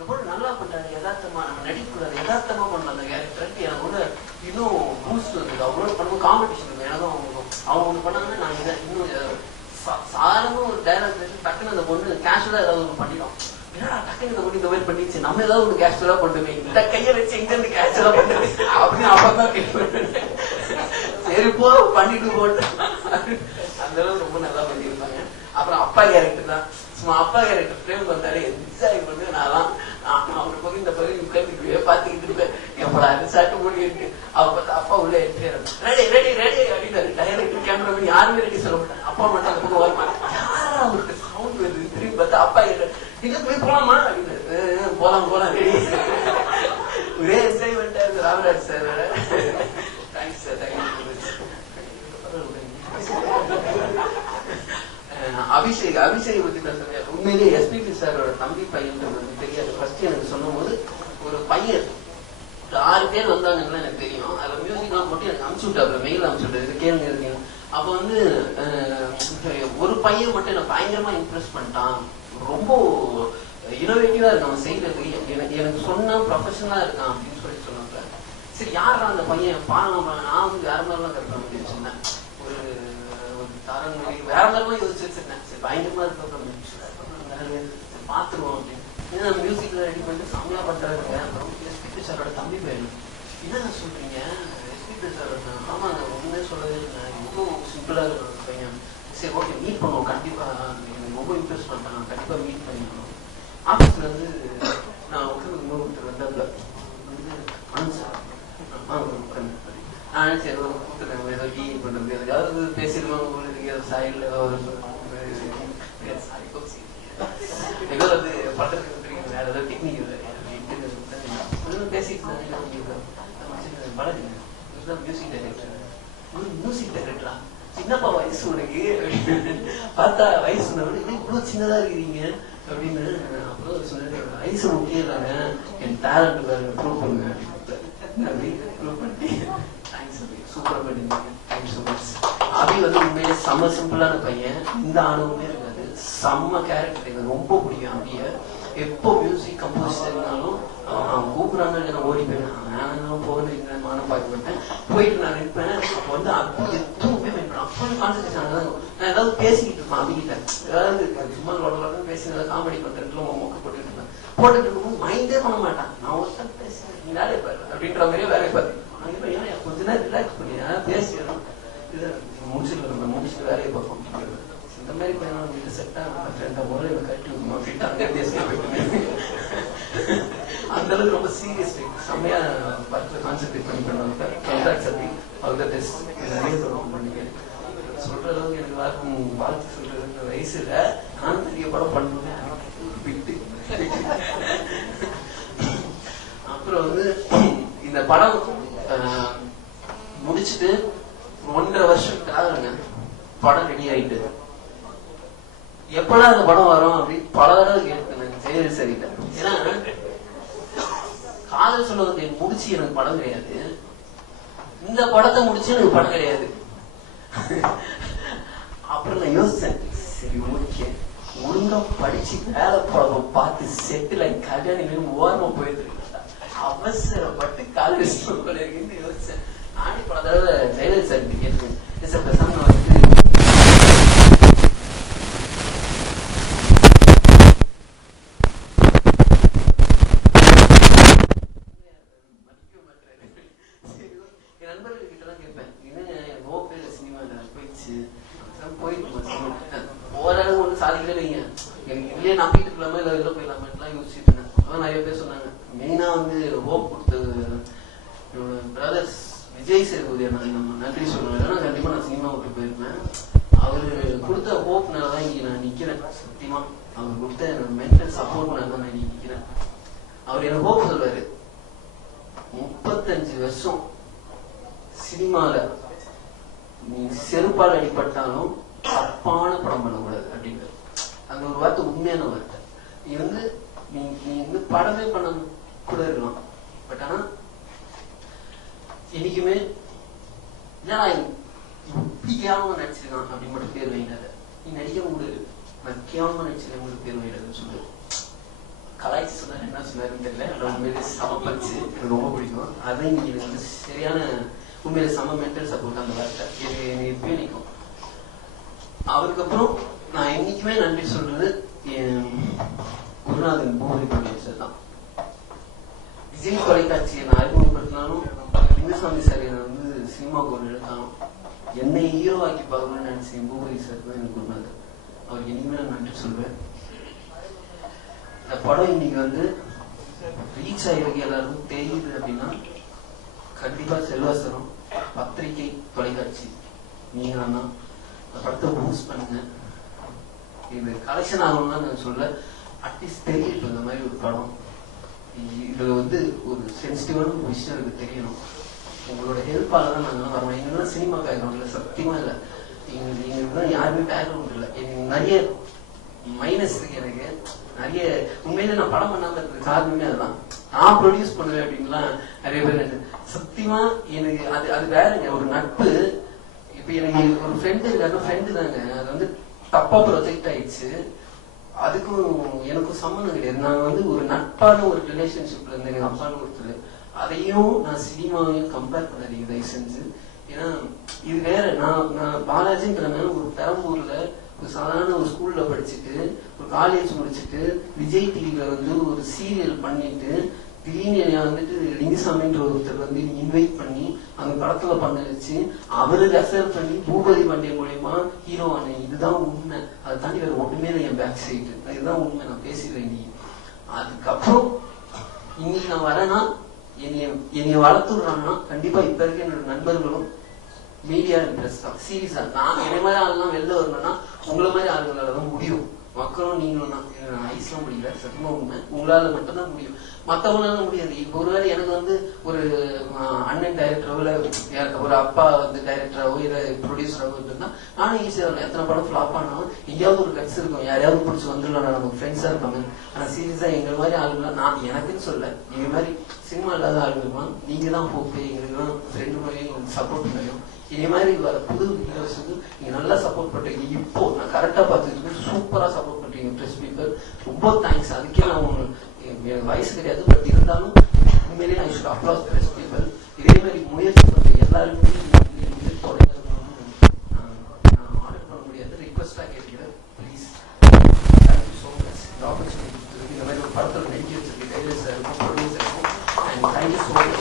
எவ்வளவு நல்லா பண்றாரு, யதார்த்தமா நம்ம நடிக்கக்கூடாது, யதார்த்தமா பண்ண அந்த கேரக்டருக்கு எனக்கு கூட இன்னும் பூஸ்ட் வந்தது. அவங்களோட பண்ணும்போது காம்படிஷன் இருக்கு எனக்கும் அவங்க ஒண்ணு பண்ணாங்கன்னா நான் இதை இன்னும் சாதாரணமா ஒரு டைலாக் பேசி டக்குன்னு அந்த பொண்ணு கேஷுவலா ஏதாவது ஒன்று பண்ணிடும். என்னடா டக்குன்னு இந்த பொண்ணு இந்த மாதிரி பண்ணிச்சு, நம்ம ஏதாவது ஒன்று கேஷுவலா பண்ணுமே, இந்த கையை வச்சு எங்க இருந்து கேஷுவலா பண்ணுது அப்படின்னு அப்பதான் கேட்பேன். சரி போ பண்ணிட்டு போட்டு அந்த அளவுக்கு ரொம்ப நல்லா பண்ணியிருப்பாங்க. அப்புறம் அப்பா கேரக்டர் தான் சும்மா அப்பா கேரக்டர் ஃப்ரேம் வந்தாலே என்ஜாய் பண்ணு. நான் அவனுக்கு போய் இந்த பகுதி உட்காந்துட்டு பார்த்துக்கிட்டு இருப்பேன், எப்படா சாட்டு மூடி இருக்கு. அப்பா உள்ள என்ட்ரி ரெடி ரெடி ரெடி அப்படின்னு டைரக்டர் கேமரா பண்ணி யாருமே ரெடி சொல்ல மாட்டாங்க. அப்பா மட்டும் அந்த பக்கம் வருமா, யாரா அவருக்கு சவுண்ட் வருது திரும்பி பார்த்தா அப்பா இங்க போய் போலாமா அப்படின்னு, போலாம் போலாம் ரெடி. ஒரே என்ஜாய்மெண்டா இருக்கு ராமராஜ் சார் வேற. Thanks sir, thank you. அபிஷேக் பத்தி பேசுறேன். உண்மையிலேயே எஸ்பிபி சாரோட தம்பி பையன் தெரியாது. ஃபர்ஸ்ட் எனக்கு சொல்லும் போது ஒரு பையன் 6 பேர் வந்தாங்கன்னு எனக்கு தெரியும். அதுல மியூசிக் எல்லாம் மட்டும் எனக்கு அனுப்பிச்சு விட்டாரு, மெயில் அனுப்பிச்சு விட்டாரு, கேளுங்க இருக்கீங்க. அப்ப வந்து ஒரு பையன் மட்டும் என்ன பயங்கரமா இம்ப்ரெஸ் பண்ணிட்டான். ரொம்ப இனோவேட்டிவா இருக்கு அவன் செய்யறது. எனக்கு சொன்னா ப்ரொஃபஷனலா இருக்கான் அப்படின்னு சொன்னாங்க. சரி யாரா அந்த பையன் பாருங்க, நான் வந்து வேற மாதிரிலாம் கரெக்டா வச்சிருந்தேன். ஒரு தரம் வேற மாதிரிலாம் யோசிச்சு வச்சிருந்தேன். சரி பயங்கரமா இருக்கு பாத்துருவோம் அப்படின்னு. ஏன்னா மியூசிக்ல ரெடி பண்ணிட்டு செம்மையா பண்றாருங்க. அப்புறம் எஸ்பிபி சாரோட தம்பி பையன், என்ன சொல்றீங்க எஸ்பிபி சாரோட? ஆமாங்க ஒண்ணுமே சொல்லவே இல்லை, இவ்வளவு சிம்பிளா இருக்கு பையன். சரி ஓகே மீட் பண்ணுவோம் கண்டிப்பா, எனக்கு ரொம்ப இம்ப்ரெஸ் பண்ணிட்டேன், கண்டிப்பா மீட் பண்ணிக்கணும். ஆபீஸ்ல இருந்து நான் ஒருத்தர் வந்தாப்புல வந்து சார் சரி கூப்பிட்டுருக்காங்க, ஏதோ டீ பண்றது எதாவது பேசிடுவாங்க, சைட்ல ஏதோ ஏதோ அது பண்றதுக்கு தெரியும், வேற ஏதோ டெக்னிக் பேசிட்டு மியூசிக் டைரக்டர். மியூசிக் டைரக்டரா? சின்னப்பா வயசு உனக்கு பார்த்தா வயசு இவ்வளவு சின்னதா இருக்கிறீங்க அப்படின்னு. அப்புறம் சொன்னது வயசு முக்கியம் இல்லைங்க, என் டேலண்ட் ப்ரூவ் பண்ணுங்க சூப்பரா பண்ணிருந்தீங்க. Thank you so much. அபி வந்து உண்மையிலே செம்ம சிம்பிளான பையன், இந்த ஆணவமே இருக்காது, செம்ம கேரக்டர். எனக்கு ரொம்ப பிடிக்கும் அபிய. எப்போ மியூசிக் கம்போஸ் இருந்தாலும் அவன் கூப்பிடுறாங்க, நான் ஓடி போயிடுவேன். நான் போகிறீங்க நானும் பார்க்க மாட்டேன், போயிட்டு நான் நிற்பேன். வந்து அப்போ எதுவுமே வேண்டாம், அப்போ கான்சன்ட்ரேஷன். நான் ஏதாவது பேசிக்கிட்டு இருப்பேன் அபிகிட்ட, ஏதாவது சும்மா லோட பேசி ஏதாவது காமெடி பண்றதுல மொக்க போட்டுட்டு இருப்பேன். போட்டுட்டு இருக்கும்போது மைண்டே பண்ண மாட்டான், நான் ஒருத்தன் பேசுறேன் நீ வேலையை பாரு அப்படின்ற மாதிரியே வேலையை பார்த்து கொஞ்ச நேரம் ரிலாக்ஸ் பண்ணி பேசிடணும், இதை முடிச்சுட்டு முடிச்சுட்டு வேலையை பார்ப்போம். இந்த மாதிரி பையன் வீட்டு செட்டா ஃப்ரெண்டா முதல்ல இவன் கட்டி விடுமா அப்படின்ட்டு அங்கே பேசியா போயிட்டு அந்த அளவுக்கு ரொம்ப சீரியஸ் செம்மையா படத்துல கான்சென்ட்ரேட் பண்ணி பண்ணுவாங்க. கான்ட்ராக்ட் அப்படி அவங்க டெஸ்ட் நிறைய சொல்லுவோம் பண்ணிக்க சொல்ற அளவுக்கு எனக்கு வாழ்த்து சொல்றது வயசுல நான் நிறைய படம் பண்ணுவேன் விட்டு. அப்புறம் வந்து இந்த படம் முடிச்சுட்டு 1.5 வருஷத்துக்காக படம் ரெடி ஆயிட்டு எப்படா அந்த படம் வரும் அப்படின்னு பல தடவை கேட்டேன் சரி சரிட்ட. ஏன்னா காதல் சொல்ல வந்து முடிச்சு எனக்கு படம் கிடையாது, இந்த படத்தை முடிச்சு எனக்கு படம் கிடையாது. அப்புறம் நான் யோசிச்சேன், சரி ஓகே ஒழுங்கா படிச்சு வேலை படம் பார்த்து செட்டில் ஆகி கல்யாணம் ஓரமா போயிட்டு இருக்கா அவசரப்பட்டு காலேஜ் இருக்குன்னு யோசிச்சேன். நானே பல தடவை ஜெயலலிதா சார் கேட்டுருக்கேன், சார் பேசாம வந்து ஓரளவு ஒண்ணு சாதிக்கல இல்லைங்க, எனக்கு இதுலயே நம்பிட்டு இருக்கலாமா இல்ல வெளில போயிடலாமா யோசிச்சுட்டு இருந்தேன். அதான் நிறைய பேர் சொன்னாங்க. மெயினா வந்து ஹோப் கொடுத்தது பிரதர்ஸ் விஜய் சேதுபதி நம்ம நன்றி சொல்லுவேன். இல்லைன்னா கண்டிப்பா நான் சினிமா விட்டு போயிருப்பேன். அவரு கொடுத்த ஹோப்னாலதான் இங்க நான் நிக்கிறேன். சத்தியமா அவர் கொடுத்த மென்டல் சப்போர்ட்னால தான் நான் நிக்கிறேன். அவர் எனக்கு ஹோப் சொல்வாரு, 35 வருஷம் சினிமால நீ செருப்பால் அடிப்பட்டாலும் தப்பான படம் பண்ணக்கூடாது அப்படிங்கிற அந்த ஒரு வார்த்தை உண்மையான வார்த்தை. நீ வந்து படமே பண்ண கூட இருக்கலாம், பட் ஆனா என்னைக்குமே இப்படி கேவலமா நடிச்சிருக்கான் அப்படின்னு மட்டும் பேர் வைக்காத. நீ நடிக்க கூட நான் கேவலமா நடிச்சிருக்கேன் உங்களுக்கு பேர் வைக்காதுன்னு சொல்லு. கலாய்ச்சி சொன்னார், என்ன சொன்னாருன்னு தெரியல. ஆனால் உண்மையிலே செம பச்சு, எனக்கு ரொம்ப பிடிக்கும். அதை நீங்கள் வந்து சரியான உண்மையிலே செம மென்டல் சப்போர்ட் அந்த வார்த்தை எனக்கு எப்பயும் நிற்கும். அவருக்கப்புறம் நான் என்னைக்குமே நன்றி சொல்றது என் குருநாதன் பூமி பாண்டியன் தான். விஜய் தொலைக்காட்சியை நான் அறிமுகப்படுத்தினாலும் லிங்குசாமி சார் என்னை வந்து சினிமாவுக்கு ஒரு எடுத்தாலும் என்னை ஹீரோ ஆக்கி பார்க்கணும்னு நினைச்சேன் பூபதி சார் தான் எனக்கு குருநாதன். அவருக்கு இனிமே நான் நன்றி சொல்வேன். இந்த படம் இன்னைக்கு வந்து ரீச் ஆகிருக்கு, எல்லாருக்கும் தெரியுது அப்படின்னா கண்டிப்பா செல்வாசரம் பத்திரிகை தொலைக்காட்சி நீங்க தான் இந்த படத்தை பூஸ்ட் பண்ணுங்க. இது கலெக்ஷன் ஆகணும்னா நான் சொல்ல அட்லீஸ்ட் தெரியும் இந்த மாதிரி ஒரு படம். இதுல வந்து ஒரு சென்சிட்டிவான ஒரு விஷயம் எனக்கு தெரியணும். உங்களோட ஹெல்ப்பால தான் நாங்களாம் வரணும். எங்கெல்லாம் சினிமா பேக்ரவுண்ட் இல்லை, சத்தியமா இல்லை. எங்களுக்கு தான் யாருமே பேக்ரவுண்ட் இல்லை. எனக்கு நிறைய மைனஸ் இருக்கு. எனக்கு நிறைய உண்மையில நான் படம் பண்ணாம இருக்கிற காரணமே அதுதான். நான் ப்ரொடியூஸ் பண்ணுவேன் அப்படின்லாம் நிறைய பேர் சத்தியமா எனக்கு அது வேறங்க. ஒரு நட்பு இப்ப எனக்கு ஒரு ஃப்ரெண்டு இருக்காரு, ஃப்ரெண்டு தாங்க. அது வந்து தப்பா ப்ரொஜெக்ட் ஆயிடுச்சு. அதுக்கும் எனக்கும் சம்மந்தம் கிடையாது. நான் வந்து ஒரு நட்பான ஒரு ரிலேஷன்ஷிப்ல இருந்தேன் எங்க அப்பான்னு ஒருத்தர். அதையும் நான் சினிமாவையும் கம்பேர் பண்ணாதீங்க தயவு செஞ்சு. ஏன்னா இது வேற. நான் பாலாஜின்றனால ஒரு பெரம்பூர்ல ஒரு சாதாரண ஒரு ஸ்கூல்ல படிச்சுட்டு ஒரு காலேஜ் முடிச்சுட்டு விஜய் டிவில வந்து ஒரு சீரியல் பண்ணிட்டு திடீர்னு வந்துட்டு லிங்குசாமின்ற ஒருத்தர் வந்து இன்வைட் பண்ணி அந்த படத்துல பண்ண வச்சு அவரு ரெஃபர் பண்ணி பூபதி பாண்டியன் மூலியமா ஹீரோ ஆனே. இதுதான் உண்மை. அதை தாண்டி வேற ஒண்ணுமே இல்லை. என் பேக் சைடு இதுதான் உண்மை. நான் பேசிடுறேன். நீ அதுக்கப்புறம் இன்னைக்கு நான் வரேன்னா என்னைய வளர்த்துடுறான்னா கண்டிப்பா இப்ப இருக்க என்னோட நண்பர்களும் மீடியா இன்ட்ரெஸ்ட் தான். சீரியஸா நான் என்ன மாதிரி ஆளுலாம் வெளில வரணும்னா உங்களை மாதிரி ஆளுங்களால தான் முடியும். மக்களும் நீங்களும் தான். ஐஸ்லாம் முடியல, சத்தியமா உண்மை. உங்களால மட்டும்தான் முடியும், மற்றவங்களால முடியாது. இப்போ ஒருவேளை எனக்கு வந்து ஒரு அண்ணன் டைரக்டரோ இல்லை ஒரு அப்பா வந்து டைரக்டராகவோ இல்லை ப்ரொடியூசராகவோ இருந்தா நானும் ஈஸியாக இருக்கும். எத்தனை படம் ஃபிளாப் ஆனாலும் எங்கேயாவது ஒரு கட்ஸ் இருக்கும், யாரையாவது பிடிச்சி வந்துடலாம், நமக்கு ஃப்ரெண்ட்ஸாக இருப்பாங்க. ஆனால் சீரியஸா எங்கள் மாதிரி ஆளுங்களாம் நான் எனக்குன்னு சொல்ல, எங்க மாதிரி சினிமா இல்லாத ஆளுங்களாம் நீங்க தான் ஹோப்பு. எங்களுக்குலாம் ஃப்ரெண்டு மாதிரியும் சப்போர்ட் பண்ணியும் இதே மாதிரி வர புது ஹீரோஸுக்கு நீங்க நல்லா சப்போர்ட் பண்றீங்க. இப்போ நான் கரெக்டா பார்த்துட்டு சூப்பரா சப்போர்ட் பண்றீங்க ப்ரெஸ் பீப்புள். ரொம்ப தேங்க்ஸ். அதுக்கே நான் உங்களுக்கு வயசு கிடையாது, பட் இருந்தாலும் உண்மையிலேயே I should applause press people. இதே மாதிரி முயற்சி பண்ற எல்லாருமே நான் ஆர்டர் பண்ண முடியாது, ரிக்வெஸ்டா கேட்கிறேன். Please thank you so much. இந்த ஆப்பர்ச்சுனிட்டி இந்த மாதிரி ஒரு படத்தில் நெஞ்சு வச்சிருக்கேன் டைலர் சாருக்கும் ப்ரொடியூசருக்கும் அண்ட் தேங்க்யூ ஸோ மச்.